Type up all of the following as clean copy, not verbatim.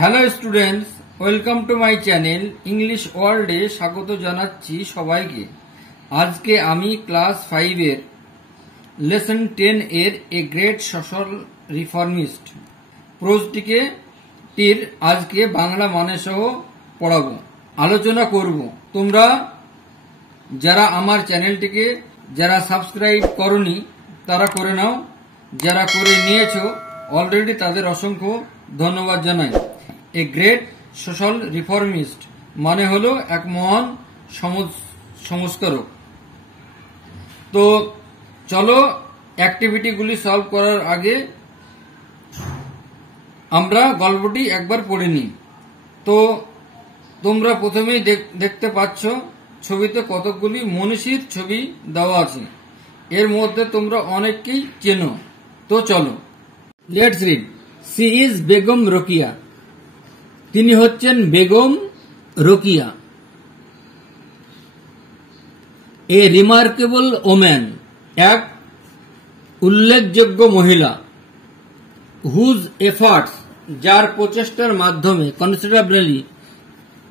Hello students, welcome to my channel English ওয়ার্ল্ডে স্বাগত জানাচ্ছি সবাইকে। আজকে আমি ক্লাস 5 এর লেসন 10 এর এ গ্রেট সোশ্যাল রিফর্মিস্ট প্রোজটিকে আজকে বাংলা মানে সহ পড়াবো, আলোচনা করব। তোমরা যারা আমার চ্যানেলটিকে যারা সাবস্ক্রাইব করনি তারা করে নাও, যারা করে নিয়েছো অলরেডি তাদের অসংখ্য ধন্যবাদ জানাই। এ গ্রেট সোশ্যাল রিফর্মিস্ট মানে হলো এক মহান সংস্কারক। তো চলো অ্যাক্টিভিটিগুলি সলভ করার আগে আমরা গল্পটি একবার পড়ে নিই। তো তোমরা প্রথমেই দেখতে পাচ্ছ ছবিতে কতগুলি মনীষীর ছবি দেওয়া আছে, এর মধ্যে তোমরা অনেককেই চেনো। তো চলো let's read. She is Begum Rokeya. তিনি হচ্ছেন Begum Rokeya. A remarkable woman, এক উল্লেখযোগ্য মহিলা। হুজ এফার্টস, যার প্রচেষ্টার মাধ্যমে কনসিডারেবলি,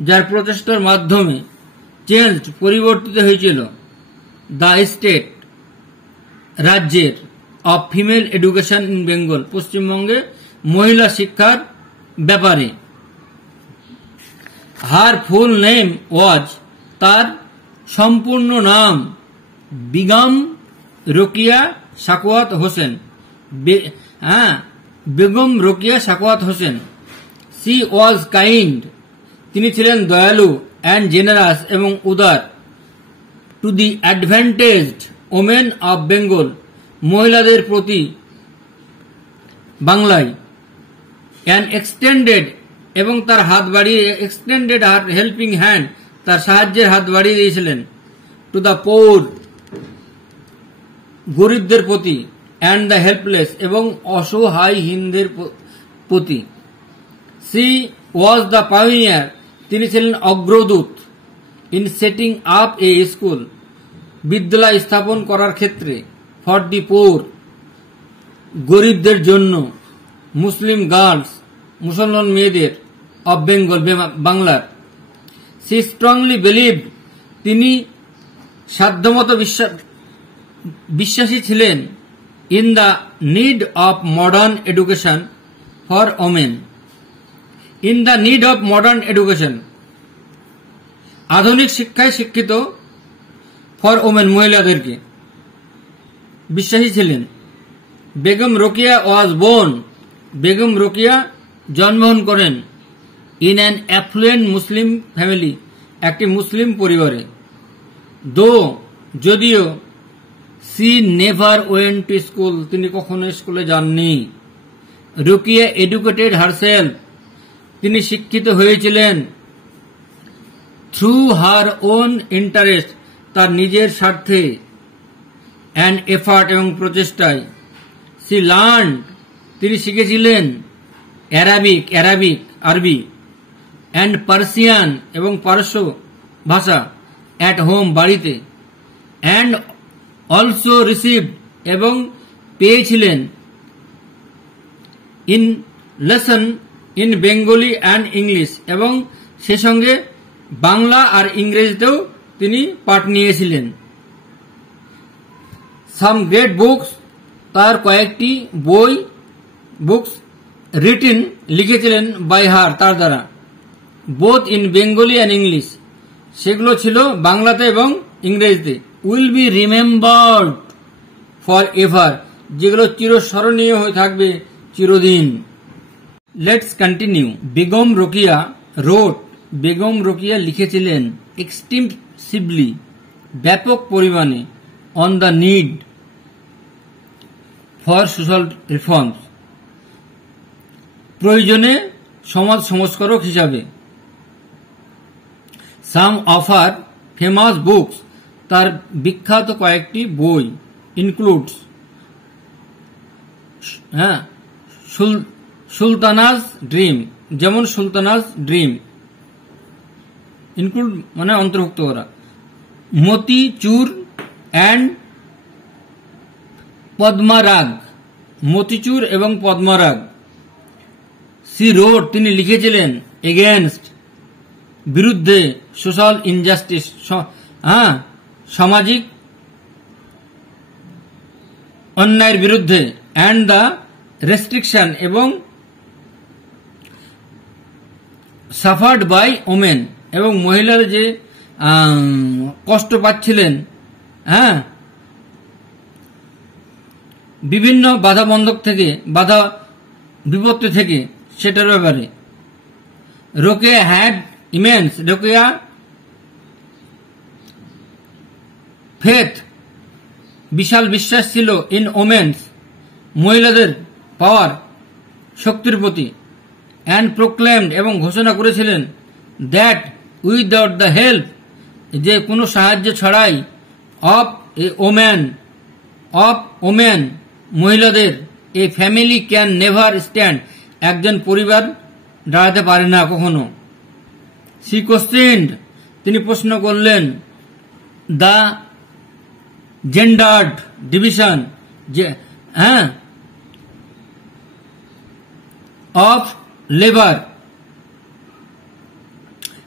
যার প্রচেষ্টার মাধ্যমে চেঞ্জড, পরিবর্তিত হয়েছিল দ্য স্টেট, রাজ্যের of female education in Bengal, পশ্চিমবঙ্গে মহিলা শিক্ষার ব্যাপারে। হার ফুল নেম ওয়াজ, তার সম্পূর্ণ নাম Begum Rokeya Sakhawat Hossain. Begum Rokeya Sakhawat Hossain. She was kind, তিনি ছিলেন দয়ালু, অ্যান্ড জেনারাস এবং উদার, to the advantaged women of Bengal, মহিলাদের প্রতি বাংলায়। অ্যান্ড এক্সটেন্ডেড, এবং তার হাত বাড়িয়ে, এক্সটেন্ডেড হার হেল্পিং হ্যান্ড, তার সাহায্যের হাত বাড়িয়ে দিয়েছিলেন, টু দ্য পোর, গরিবদের প্রতি, অ্যান্ড দ্য হেল্পলেস, এবং অসহায়হীনদের প্রতি। সি ওয়াজ দ্য পাইওনিয়ার, তিনি ছিলেন অগ্রদূত, in setting up a school, বিদ্যালয় স্থাপন করার ক্ষেত্রে, ফর দি পোর, গরিবদের জন্য, মুসলিম গার্লস, মুসলমান মেয়েদের, অব বেঙ্গল, বাংলার। সি স্ট্রংলি বিলিভড, তিনি সাধ্যমতো বিশ্বাসী ছিলেন, in the need of modern education for women, in the need of modern education, আধুনিক শিক্ষায় শিক্ষিত, ফর ওমেন, মহিলাদেরকে বিশ্বাসী ছিলেন। বেগম রোকিয়া ওয়াজ বোর্ন, বেগম রোকিয়া জন্মগ্রহণ করেন, in an affluent Muslim family, একটি মুসলিম পরিবারে। যদিও she never went to school, তিনি কখনো স্কুলে যাননি। রোকিয়া এডুকেটেড হারসেলফ, তিনি শিক্ষিত হয়েছিলেন, থ্রু হার ওন ইন্টারেস্ট, তার নিজের স্বার্থে, অ্যান্ড এফার্ট, এবং প্রচেষ্টায়। সি লার্ন, তিনি শিখেছিলেন অ্যারাবিক, আরবি, অ্যান্ড পার্সিয়ান, এবং পারস্য ভাষা, অ্যাট হোম, বাড়িতে, অ্যান্ড অলসো রিসিভড, এবং পেয়েছিলেন, in lesson in Bengali and English, এবং সে সঙ্গে বাংলা আর ইংরেজিতেও তিনি পাঠ নিয়েছিলেন। সাম গ্রেট বুকস, তার কয়েকটি বুকস রিটেন, লিখেছিলেন, বাই হার, তার দ্বারা, both in Bengali and English, সেগুলো ছিল বাংলাতে এবং ইংরেজিতে। Will be remembered forever, যেগুলো চিরস্মরণীয় হয়ে থাকবে চিরদিন। Let's continue. Begum Rokeya wrote, Begum Rokeya লিখেছিলেন, এক্সটেন্সিভলি, ব্যাপক পরিমাণে, on the need for social reforms, প্রয়োজনে সমাজ সংস্কারক হিসাবে। Some of her famous books, তার বিখ্যাত কয়েকটি বই, ইনক্লুডস, সুলতানাস ড্রিম, যেমন সুলতানাস ড্রিম, ইনক্লুড মানে অন্তর্ভুক্ত করা, মতিচুর অ্যান্ড পদ্মারাগ, মতিচুর এবং পদ্মারাগ। সি রোড তিনি লিখেছিলেন এগেনস্ট বিরুদ্ধে, সোশ্যাল ইনজাস্টিস সামাজিক অন্যায়ের বিরুদ্ধে, অ্যান্ড দ্য রেস্ট্রিকশন এবং সাফার্ড বাই ওমেন এবং মহিলারা যে কষ্ট পাচ্ছিলেন বিভিন্ন বাধা বন্ধক থেকে, বাধা বিপত্তি থেকে, সেটার ব্যাপারে। Rokeya had immense, Rokeya faith বিশাল বিশ্বাস ছিল, ইন ওমেন্স মহিলাদের পাওয়ার শক্তির প্রতি, অ্যান্ড প্রোক্লেমড এবং ঘোষণা করেছিলেন, দ্যাট উইদাউট দ্য হেল্প যে কোনো সাহায্য ছাড়াই, অফ ওমেন মহিলাদের, এ ফ্যামিলি ক্যান নেভার স্ট্যান্ড একজন পরিবার দাঁড়াতে পারে না কখনো। সি কোশ্চেনড তিনি প্রশ্ন করলেন, the gendered division of labour.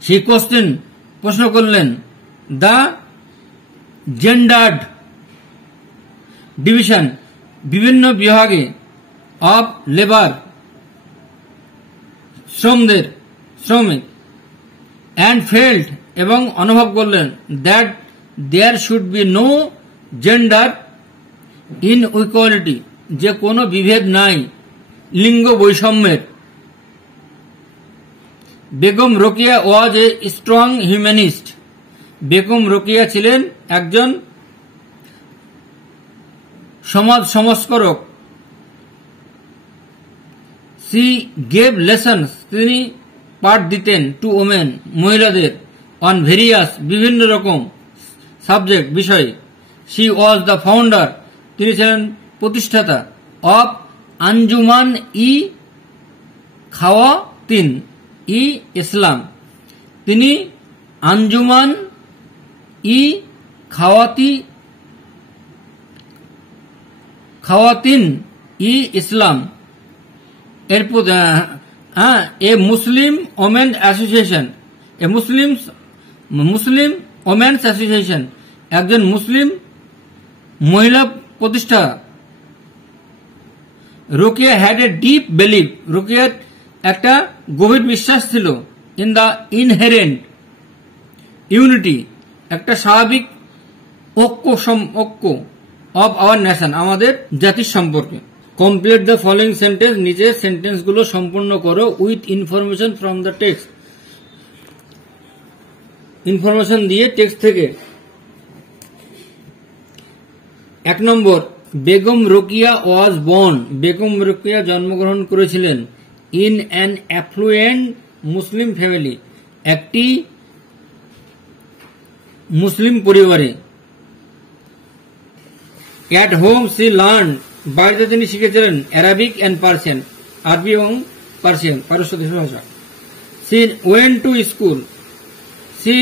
She question প্রশ্ন করলেন, দ্য জেন্ডার্ড ডিভিশন বিভিন্ন বিভাগে, অফ লেবার শ্রমিক, অ্যান্ড ফেল্ড এবং অনুভব করলেন, that there should be no gender inequality যে কোনো বিভেদ নাই লিঙ্গ বৈষম্যের। Begum Rokeya was a strong humanist, Begum Rokeya ছিলেন একজন সমাজ সংস্কারক। সি গেভ লেসন্স তিনি পাঠ দিতেন, টু ওমেন মহিলাদের, অন ভেরিয়াস বিভিন্ন রকম সাবজেক্ট বিষয়ে। সি ওয়াজ দ্য ফাউন্ডার তিনি ছিলেন প্রতিষ্ঠাতা, অফ আঞ্জুমান ই খাওয়াতিন ই ইসলাম তিনি আঞ্জুমান ই খাওয়াতিন ই ইসলাম এরপর a Muslim women association, a Muslim women's association একজন মুসলিম মহিলা প্রতিষ্ঠা। Rokeya had a deep belief রোকেয়ার একটা গভীর বিশ্বাস ছিল, ইন দ্য ইনহেরেন্ট ইউনিটি একটা স্বাভাবিক ঐক্য অফ আওয়ার নেশন আমাদের জাতির সম্পর্কে। কমপ্লিট দ্য ফলোইং সেন্টেন্স নিচের সেন্টেন্সগুলো সম্পূর্ণ করো with information from the text, information দিয়ে টেক্সট থেকে। 1 নম্বর, বেগম রোকেয়া ওয়াজ বর্ন বেগম রোকেয়া জন্মগ্রহণ করেছিলেন, in an affluent Muslim family একটি মুসলিম পরিবারে। অ্যাট হোম সি লার্ন বাড়িতে তিনি শিখেছিলেন অ্যারাবিক অ্যান্ড পার্সিয়ান আরবি এবং পার্সিয়ান পারস্য দেশের ভাষা। She went to school she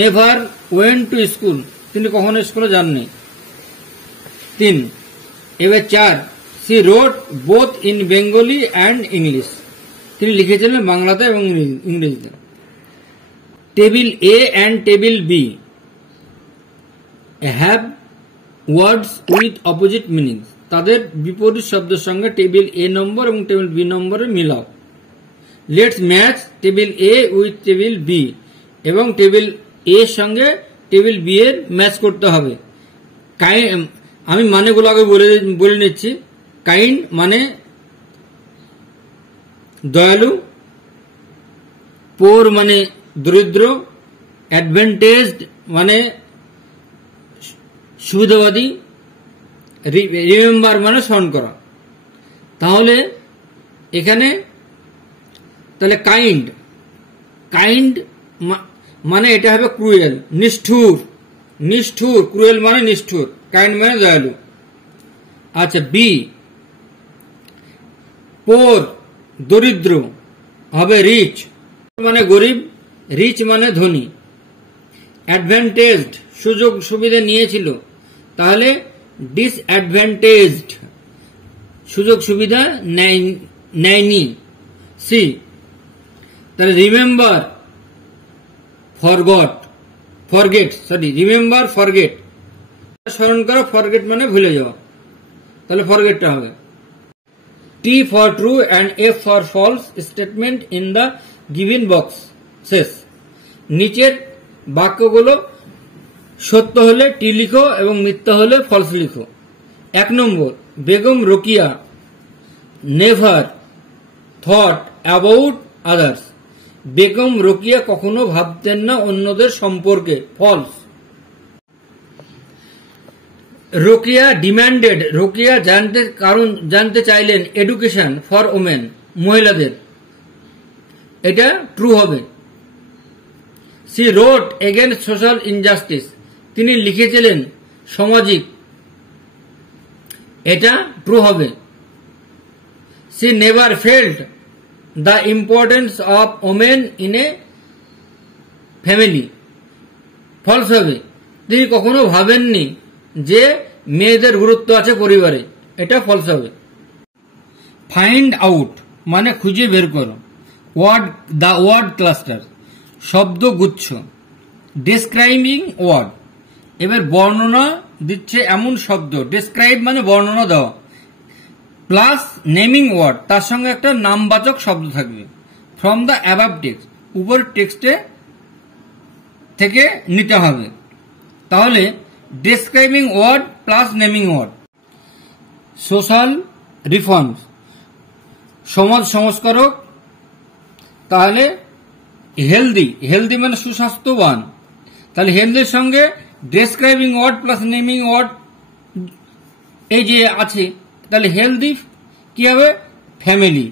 never went to school তিনি কখনো স্কুলে যাননি। 3 এবার 4 she wrote both in Bengali and English তিনি লিখেছিলেন বাংলাতে এবং ইংরেজিতে। Table A and table B have words with opposite meaning তাদের বিপরীত শব্দের সঙ্গে টেবিল এ নম্বর এবং টেবিল বি নম্বরে মিলাও। Let's match table A with table B এবং টেবিল এ সঙ্গে টেবিল বি এর ম্যাচ করতে হবে। আমি মানেগুলো আগে বলে নিচ্ছি। কাইন্ড মানে দয়ালু, পোর মানে দরিদ্র, অ্যাডভান্টেজড মানে সুবিধাবাদী, রিমেম্বার মানে স্মরণ করা। তাহলে এখানে তাহলে কাইন্ড মানে এটা হবে ক্রুয়েল, নিষ্ঠুর ক্রুয়েল মানে নিষ্ঠুর, কাইন্ড মানে দয়ালু। আচ্ছা, বি পোর দরিদ্র হবে রিচ মানে গরিব, রিচ মানে ধনী। অ্যাডভান্টেজড সুযোগ সুবিধা নিয়েছিল, তাহলে ডিসঅ্যাডভান্টেজড সুযোগ সুবিধা নেয়নি। সি, তাহলে রিমেম্বার রিমেম্বার ফরগেট, স্মরণ করা, ফরগেট মানে ভুলে যাওয়া, তাহলে ফরগেটটা হবে। T for true and F for false statement in the given box শেষ। নিচের বাক্যগুলো সত্য হলে টি লিখো এবং মিথ্যা হলে ফলস লিখো। 1 নম্বর, Begum Rokeya never thought about others. Begum Rokeya কখনো ভাবতেন না অন্যদের সম্পর্কে, ফলস। রোকিয়া ডিম্যান্ডেড, রোকিয়া জানতে চাইলেন এডুকেশন ফর ওমেন, মহিলাদের, এটা ট্রু হবে। She wrote against social injustice, তিনি লিখেছিলেন সামাজিক, এটা ট্রু হবে। She never felt the importance of women in a family, false হবে। তিনি কখনো ভাবেননি যে মেয়েদের গুরুত্ব আছে পরিবারে, এটা ফলস হবে। ফাইন্ড আউট মানে খুঁজে বের করো। দ্য ওয়ার্ড ক্লাস্টার, শব্দগুচ্ছ। ডেসক্রাইবিং ওয়ার্ড, এবার বর্ণনা দিচ্ছে এমন শব্দ, ডেসক্রাইব মানে বর্ণনা দেওয়া, প্লাস নেমিং ওয়ার্ড, তার সঙ্গে একটা নামবাচক শব্দ থাকবে। ফ্রম দ্য অ্যাবাভ টেক্সট, উপর টেক্সটে থেকে নিতে হবে। তাহলে describing word plus naming word. Social reforms, সমাজ সংস্কারক, তাহলে হেলদি মানে সুস্বাস্থ্যবান, তাহলে হেলদির সঙ্গে describing word plus naming word এই যে আছে, তাহলে হেলদি কি হবে, ফ্যামিলি।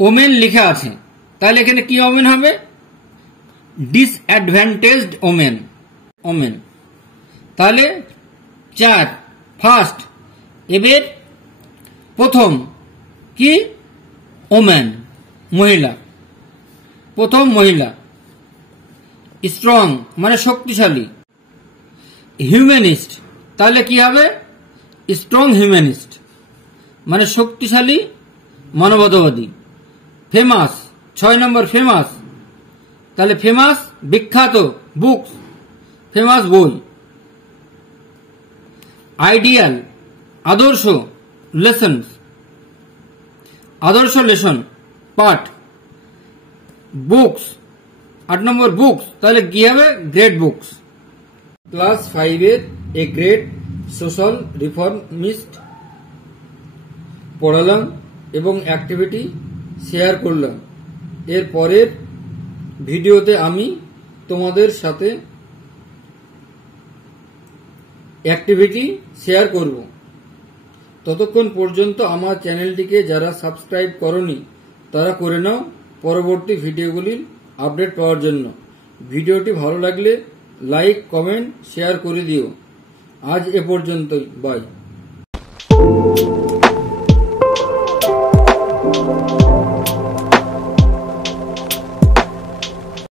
ওমেন লেখা আছে, তাহলে এখানে কি ওমেন হবে, ডিসঅ্যাডভান্টেজড ওমেন, ওমেন। তাহলে 4 ফার্স্ট, এবার প্রথম কি, ওম্যান মহিলা, প্রথম মহিলা। স্ট্রং মানে শক্তিশালী। হিউম্যানিস্ট, তাহলে কি হবে, স্ট্রং হিউম্যানিস্ট মানে শক্তিশালী মানবতাবাদী। ফেমাস 6 নম্বর, ফেমাস, তাহলে ফেমাস বিখ্যাত, বুকস, ফেমাস বই। আইডিয়াল আদর্শ, লেসন্স, আদর্শ লেসন, পাঠ। বুকস 8 নম্বর, বুকস, তাহলে কি হবে, গ্রেট বুকস। ক্লাস 5 এর এ গ্রেট সোশ্যাল রিফর্মিস্ট পড়ালাম এবং অ্যাক্টিভিটি শেয়ার করলাম। এর পরের ভিডিওতে আমি তোমাদের সাথে অ্যাক্টিভিটি শেয়ার করব। ততক্ষণ পর্যন্ত আমার চ্যানেলটিকে যারা সাবস্ক্রাইব করনি তারা করে নাও পরবর্তী ভিডিওগুলির আপডেট পাওয়ার জন্য। ভিডিওটি ভালো লাগলে লাইক, কমেন্ট, শেয়ার করে দিও। আজ এ পর্যন্তই, বাই।